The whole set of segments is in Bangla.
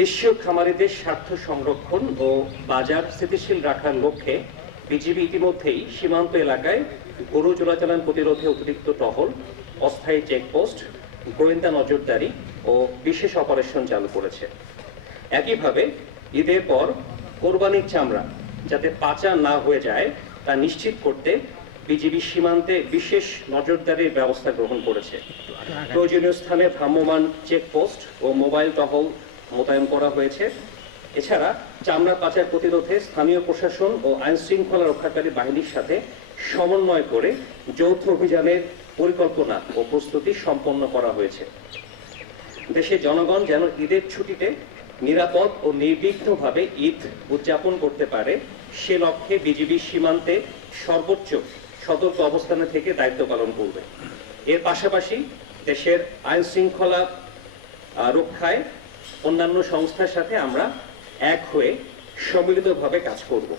দেশীয় খামারিদের স্বার্থ সংরক্ষণ ও বাজার স্থিতিশীল রাখার লক্ষ্যে বিজিবি ইতিমধ্যেই সীমান্ত এলাকায় গরু চোরাচালান প্রতিরোধে অতিরিক্ত টহল, অস্থায়ী চেকপোস্ট, গোয়েন্দা নজরদারি ও বিশেষ অপারেশন চালু করেছে। একইভাবে ঈদের পর কোরবানির চামড়া যাতে পাচার না হয়ে যায় তা নিশ্চিত করতে বিজিবি সীমান্তে বিশেষ নজরদারির ব্যবস্থা গ্রহণ করেছে। প্রয়োজনীয় স্থানে ভ্রাম্যমাণ চেকপোস্ট ও মোবাইল টহল মোতায়েন করা হয়েছে। এছাড়া চামড়া পাচার প্রতিরোধে স্থানীয় প্রশাসন ও আইন শৃঙ্খলা রক্ষাকারী বাহিনীর সাথে সমন্বয় করে যৌথ অভিযানের পরিকল্পনা ও প্রস্তুতি সম্পন্ন করা হয়েছে। দেশের জনগণ যেন ঈদের ছুটিতে নিরাপদ ও নির্বিঘ্নভাবে ঈদ উদযাপন করতে পারে সে লক্ষ্যে বিজিবি সীমান্তে সর্বোচ্চ সতর্ক অবস্থানে থেকে দায়িত্ব পালন করবে। এর পাশাপাশি দেশের আইন শৃঙ্খলা রক্ষায় অন্যান্য সংস্থার সাথে আমরা এক হয়ে সম্মিলিতভাবে কাজ করব।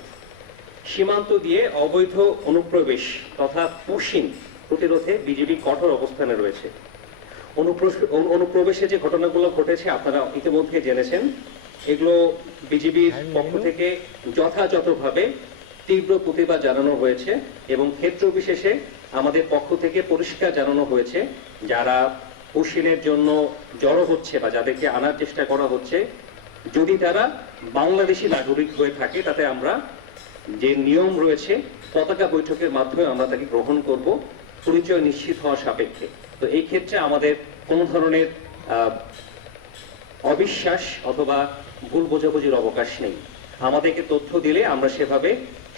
সীমান্ত দিয়ে অবৈধ অনুপ্রবেশ তথা পুশিং প্রতিরোধে বিজিবি কঠোর অবস্থানে রয়েছে। অনুপ্রবেশে যে ঘটনাগুলো ঘটেছে আপনারা ইতিমধ্যে জেনেছেন। এগুলো বিজিবির পক্ষ থেকে যথাযথভাবে তীব্র প্রতিবাদ জানানো হয়েছে এবং ক্ষেত্র বিশেষে আমাদের পক্ষ থেকে পরিষ্কার জানানো হয়েছে যারা পুশিংয়ের জন্য জড়ো হচ্ছে বা যাদেরকে আনার চেষ্টা করা হচ্ছে, যদি তারা বাংলাদেশি নাগরিক হয়ে থাকে তাতে আমরা যে নিয়ম রয়েছে পতাকা বৈঠকের মাধ্যমে আমরা তাকে গ্রহণ করব পরিচয় নিশ্চিত হওয়া সাপেক্ষে। তো এই ক্ষেত্রে আমাদের কোনো ধরনের অবিশ্বাস অথবা ভুল বোঝাবুঝির অবকাশ নেই। আমাদেরকে তথ্য দিলে আমরা সেভাবে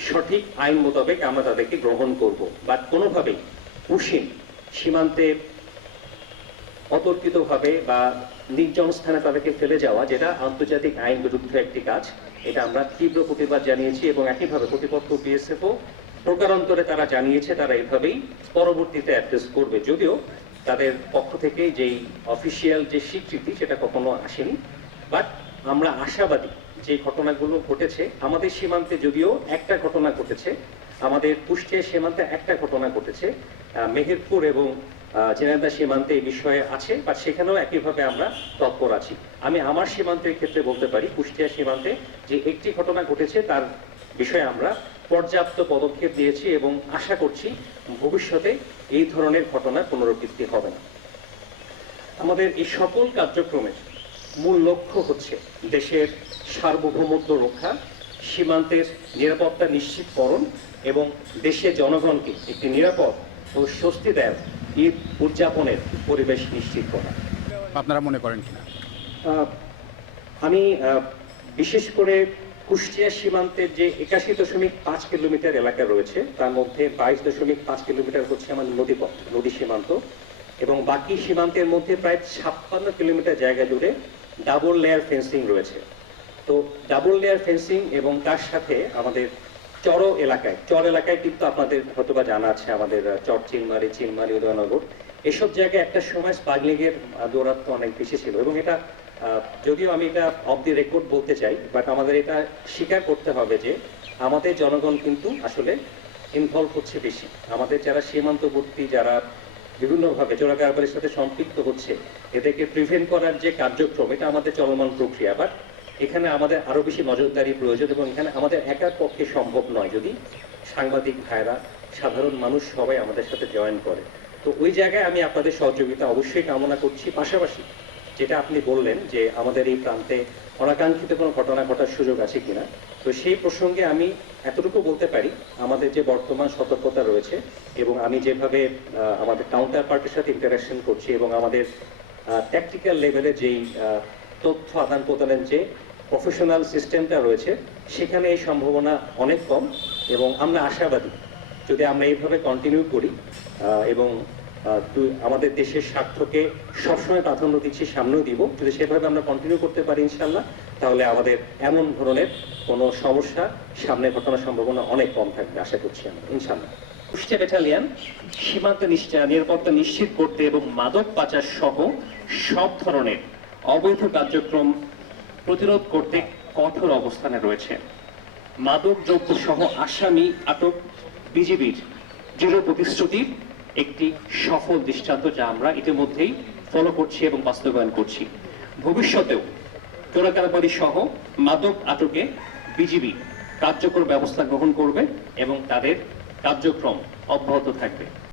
সঠিক আইন মোতাবেক আমরা তাদেরকে গ্রহণ করব। বাট কোনোভাবেই পুশিং সীমান্তে অতর্কিতভাবে বা নির্জন স্থানে তাদেরকে ফেলে যাওয়া, যেটা আন্তর্জাতিক আইন বিরুদ্ধে একটি কাজ, এটা আমরা তীব্র প্রতিবাদ জানিয়েছি এবং একইভাবে প্রতিপক্ষ বিএসএফও প্রকারান্তরে তারা জানিয়েছে তারা এইভাবেই পরবর্তীতে অ্যাড্রেস করবে। যদিও তাদের পক্ষ থেকে যেই অফিসিয়াল যে স্বীকৃতি সেটা কখনো আসেনি, বাট আমরা আশাবাদী যে ঘটনাগুলো ঘটেছে আমাদের সীমান্তে, যদিও একটা ঘটনা ঘটেছে আমাদের কুষ্টিয়া সীমান্তে, একটা ঘটনা ঘটেছে মেহেরপুর এবং ঝিনাইদহ সীমান্তে এই বিষয়ে আছে, বা সেখানেও একইভাবে আমরা তৎপর আছি। আমি আমার সীমান্তের ক্ষেত্রে বলতে পারি কুষ্টিয়া সীমান্তে যে একটি ঘটনা ঘটেছে তার বিষয়ে আমরা পর্যাপ্ত পদক্ষেপ নিয়েছি এবং আশা করছি ভবিষ্যতে এই ধরনের ঘটনার পুনরাবৃত্তি হবে না। আমাদের এই সকল কার্যক্রমের মূল লক্ষ্য হচ্ছে দেশের সার্বভৌমত্ব রক্ষা, সীমান্তের নিরাপত্তা নিশ্চিতকরণ এবং দেশের জনগণকে একটি নিরাপদ ও স্বস্তিদায়ক ঈদ উদযাপনের পরিবেশ নিশ্চিত করা। আপনারা মনে করেন কিনা? আমি বিশেষ করে কুষ্টিয়া সীমান্তের যে 81.5 কিলোমিটার এলাকা রয়েছে তার মধ্যে 22.5 কিলোমিটার হচ্ছে আমার নদীপথ, নদী সীমান্ত, এবং বাকি সীমান্তের মধ্যে প্রায় 56 কিলোমিটার জায়গা জুড়ে ডাবল লেয়ার ফেন্সিং রয়েছে। তো ডাবল লেয়ার ফেন্সিং এবং তার সাথে আমাদের চর এলাকায় কিন্তু আপনাদের হয়তোবা জানা আছে আমাদের চর চিলমারি উদয়নগর, এসব জায়গায় একটা সময় স্মাগলিংয়ের দৌরাত্ম্য অনেক বেশি ছিল এবং এটা যদিও আমি এটা অফ দি রেকর্ড বলতে চাই, বাট আমাদের এটা স্বীকার করতে হবে যে আমাদের জনগণ কিন্তু আসলে ইনভলভ হচ্ছে বেশি। আমাদের যারা সীমান্তবর্তী, যারা বিভিন্নভাবে চোরা কারবারের সাথে সম্পৃক্ত হচ্ছে, এদেরকে প্রিভেন্ট করার যে কার্যক্রম এটা আমাদের চলমান প্রক্রিয়া, বাট এখানে আমাদের আরো বেশি নজরদারি প্রয়োজন এবং এখানে আমাদের একার পক্ষে সম্ভব নয় যদি সাংবাদিক ভাইরা, সাধারণ মানুষ সবাই আমাদের সাথে জয়েন করে। তো ওই জায়গায় আমি আপনাদের সহযোগিতা অবশ্যই কামনা করছি। পাশাপাশি যেটা আপনি বললেন যে আমাদের এই প্রান্তে অনাকাঙ্ক্ষিত কোনো ঘটনা ঘটার সুযোগ আছে কিনা, তো সেই প্রসঙ্গে আমি এতটুকু বলতে পারি আমাদের যে বর্তমান সতর্কতা রয়েছে এবং আমি যেভাবে আমাদের কাউন্টার পার্টির সাথে ইন্টারাকশন করছি এবং আমাদের ট্যাকটিক্যাল লেভেলে যেই তথ্য আদান প্রদানের যে প্রফেশনাল সিস্টেমটা রয়েছে সেখানে এই সম্ভাবনা অনেক কম এবং আমরা আশাবাদী যদি আমরা এইভাবে কন্টিনিউ করি এবং আমাদের দেশের স্বার্থকে সবসময় প্রাধান্য দিচ্ছি, সামনেও দিব, যদি সেভাবে আমরা কন্টিনিউ করতে পারি ইনশাল্লাহ, তাহলে আমাদের এমন ধরনের কোনো সমস্যা সামনে ঘটানোর সম্ভাবনা অনেক কম থাকবে আশা করছি আমরা ইনশাল্লাহ। কুষ্টিয়া ব্যাটালিয়ন সীমান্ত নিরাপত্তা নিশ্চিত করতে এবং মাদক পাচার সহ সব ধরনের অবৈধ কার্যক্রম প্রতিরোধ করতে কঠোর অবস্থানে রয়েছে। মাদক দ্রব্য সহ আসামি আটক বিজিবির দৃঢ় প্রতিশ্রুতির একটি সফল দৃষ্টান্ত যা আমরা ইতিমধ্যেই ফলো করছি এবং বাস্তবায়ন করছি। ভবিষ্যতেও চোরাকারবারি সহ মাদক আটকে বিজিবি কার্যকর ব্যবস্থা গ্রহণ করবে এবং তাদের কার্যক্রম অব্যাহত থাকবে।